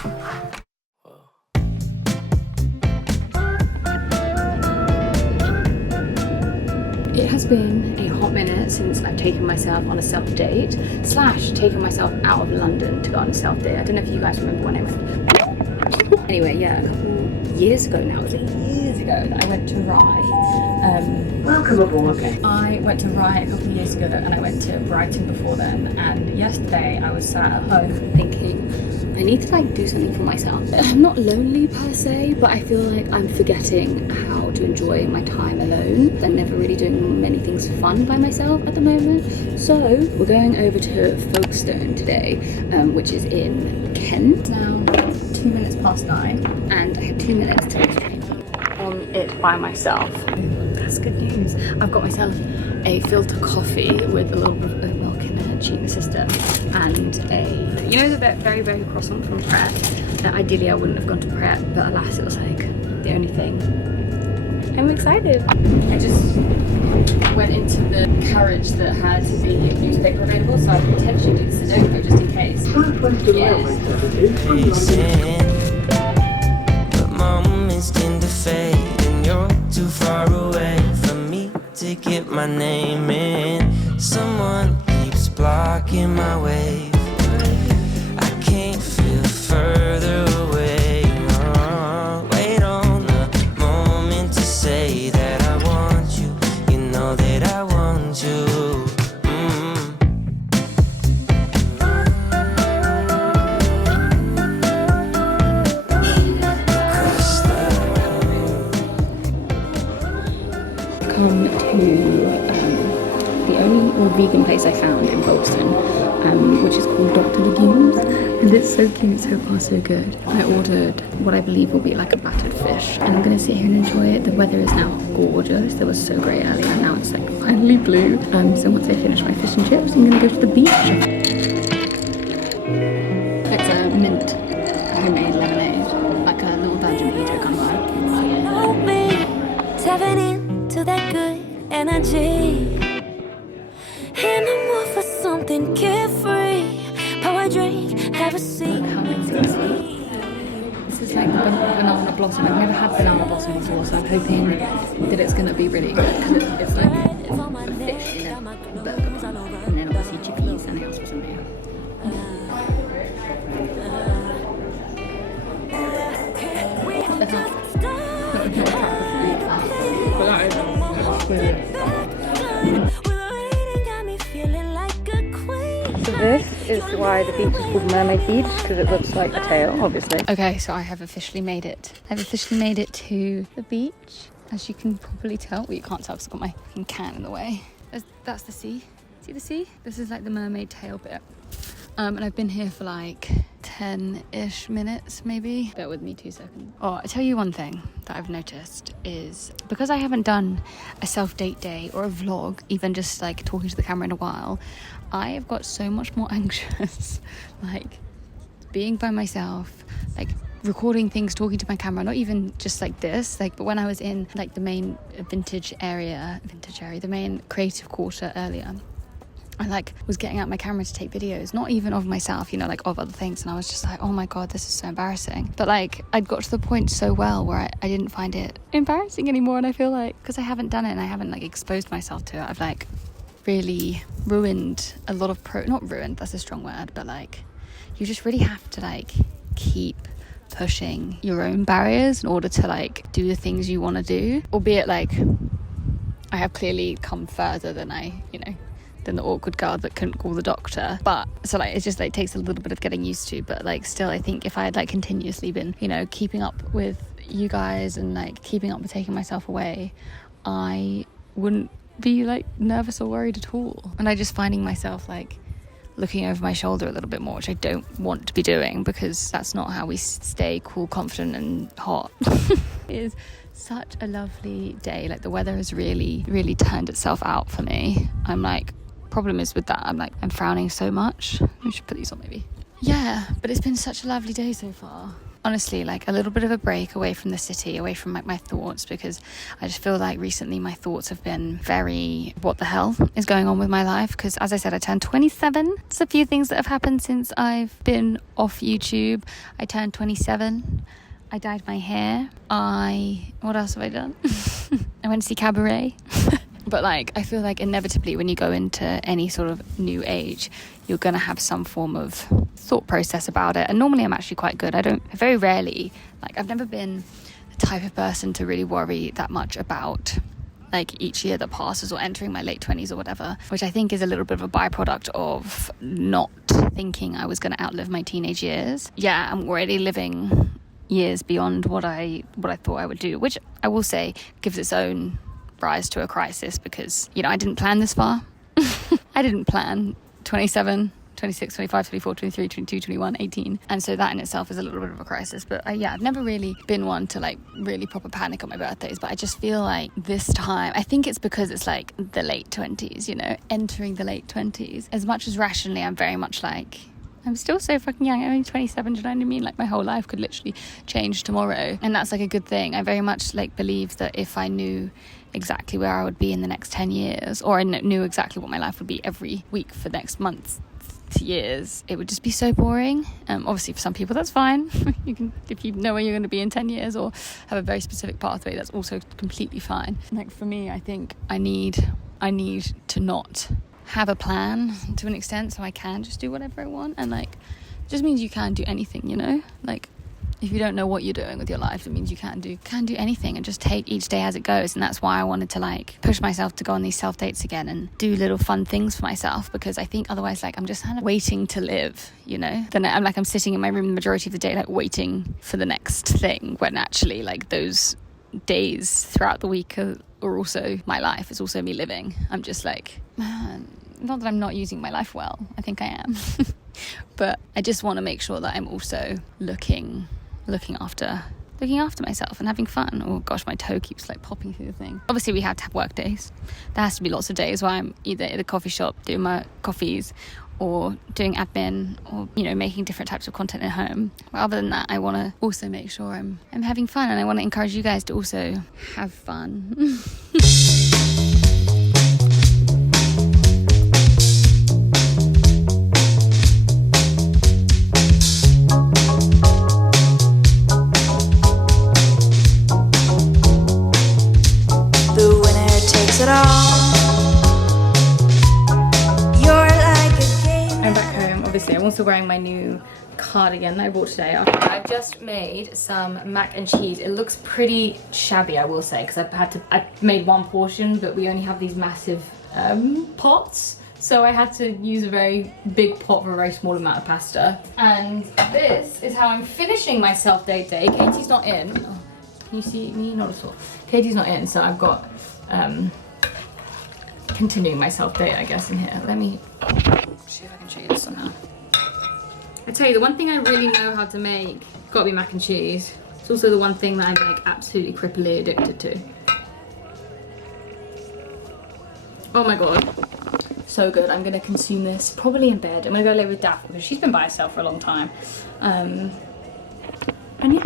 It has been a hot minute since I've taken myself on a self-date / taken myself out of London to go on a self-date. I don't know if you guys remember when I went. Anyway, yeah, a couple years ago now, it was like years ago that I went to Rye. Welcome aboard. Okay. I went to Rye a couple of years ago and I went to Brighton before then, and yesterday I was sat at home thinking I need to like do something for myself. I'm not lonely per se, but I feel like I'm forgetting how to enjoy my time alone. I'm never really doing many things fun by myself at the moment. So we're going over to Folkstone today, which is in Kent. It's now 2 minutes past 9 and I have 2 minutes to explain on it by myself. That's good news. I've got myself a filter coffee with a little bit of milk in a cheaper system and a, you know, the very croissant from Pret. Ideally I wouldn't have gone to Pret, but alas it was like the only thing. I'm excited. I just went into the carriage that had the newspaper available, so I've intentionally do the Sudoku just in case. But moments tend to fade and you're too far away from me to get my name in. Someone keeps blocking my way. I can't feel further away. Wait on the moment to say that I want you. You know that I want you. Come to the only vegan place I found in Folkstone, which is called Dr. Legumes, and it's so cute, so far so good. I ordered what I believe will be like a battered fish, and I'm gonna sit here and enjoy it. The weather is now gorgeous. It was so great earlier, and now it's like finally blue. So once I finish my fish and chips, I'm gonna go to the beach. It's a mint homemade lemonade, like a little Belgian mojito kind of vibe. Hold me, tapping into that good energy. And I'm more for something carefree. Pour a drink, have a seat. Look how it's gonna see. This is like the banana blossom. I've never had banana blossom before, so I'm hoping that it's gonna be really good because it's like a fish in a burger bun, and then obviously chickpeas and it has some mayo. So this is why the beach is called Mermaid Beach, because it looks like a tail, obviously. Okay, so I have officially made it. I've officially made it to the beach, as you can probably tell. Well, you can't tell because I've got my fucking can in the way. That's the sea. See the sea? This is like the mermaid tail bit. And I've been here for like 10-ish minutes, maybe. Bear with me 2 seconds. Oh, I tell you one thing that I've noticed is because I haven't done a self-date day or a vlog, even just like talking to the camera in a while, I have got so much more anxious, like being by myself, like recording things, talking to my camera, not even just like this, like, but when I was in like the main vintage area, the main creative quarter earlier, I like was getting out my camera to take videos, not even of myself, you know, like of other things, and I was just like, oh my god, this is so embarrassing. But like I'd got to the point so well where I didn't find it embarrassing anymore, and I feel like because I haven't done it and I haven't like exposed myself to it, I've like really ruined a lot of not ruined, that's a strong word, but like you just really have to like keep pushing your own barriers in order to like do the things you want to do, albeit like I have clearly come further than than the awkward girl that couldn't call the doctor, but so like it just like takes a little bit of getting used to, but like still I think if I had like continuously been, you know, keeping up with you guys and like keeping up with taking myself away, I wouldn't be like nervous or worried at all. And I just finding myself like looking over my shoulder a little bit more, which I don't want to be doing because that's not how we stay cool, confident and hot. It is such a lovely day. Like the weather has really turned itself out for me. I'm like, problem is with that, I'm frowning so much. I should put these on maybe. Yeah, but it's been such a lovely day so far. honestly like a little bit of a break away from the city, away from like my thoughts, because I just feel like recently my thoughts have been very, what the hell is going on with my life? Because as I said, I turned 27. There's a few things that have happened since I've been off YouTube. I turned 27. I dyed my hair. What else have I done? I went to see Cabaret. But like, I feel like inevitably when you go into any sort of new age, you're going to have some form of thought process about it. And normally I'm actually quite good. Very rarely, like I've never been the type of person to really worry that much about like each year that passes or entering my late 20s or whatever, which I think is a little bit of a byproduct of not thinking I was going to outlive my teenage years. Yeah, I'm already living years beyond what I thought I would do, which I will say gives its own rise to a crisis, because I didn't plan this far. I didn't plan 27, 26, 25, 24, 23, 22, 21, 18, and so that in itself is a little bit of a crisis. But I've never really been one to like really proper panic on my birthdays, but I just feel like this time, I think it's because it's like the late 20s, entering the late 20s. As much as rationally I'm very much like, I'm still so fucking young. I'm only 27, do you know what I mean? Like my whole life could literally change tomorrow, and that's like a good thing. I very much like believe that if I knew exactly where I would be in the next 10 years, or I knew exactly what my life would be every week for the next month to years, it would just be so boring. Obviously for some people that's fine. You can, if you know where you're going to be in 10 years or have a very specific pathway, that's also completely fine. Like for me, I think I need to not have a plan to an extent, so I can just do whatever I want. And like, it just means you can do anything, like if you don't know what you're doing with your life, it means you can do anything and just take each day as it goes. And that's why I wanted to like push myself to go on these self dates again and do little fun things for myself, because I think otherwise like I'm just kind of waiting to live, then I'm sitting in my room the majority of the day like waiting for the next thing, when actually like those days throughout the week are also my life. It's also me living. I'm just like, man, not that I'm not using my life well, I think I am. But I just want to make sure that I'm also looking after myself and having fun. Oh gosh, my toe keeps like popping through the thing. Obviously we have to have work days. There has to be lots of days where I'm either at a coffee shop doing my coffees, or doing admin, or making different types of content at home. But other than that, I want to also make sure I'm having fun, and I want to encourage you guys to also have fun. I'm back home. Obviously, I'm also wearing my new cardigan that I bought today. I've just made some mac and cheese. It looks pretty shabby, I will say, because I made one portion, but we only have these massive pots. So I had to use a very big pot for a very small amount of pasta. And this is how I'm finishing my self-date day. Katie's not in. Oh, can you see me? Not at all. Katie's not in, so I've got continuing my self-date, I guess, in here. Let me see if I can show you this somehow. I tell you, the one thing I really know how to make, gotta be mac and cheese. It's also the one thing that I'm like absolutely cripply addicted to. Oh my god, so good. I'm gonna consume this probably in bed. I'm gonna go lay with Daphne because she's been by herself for a long time. And yeah.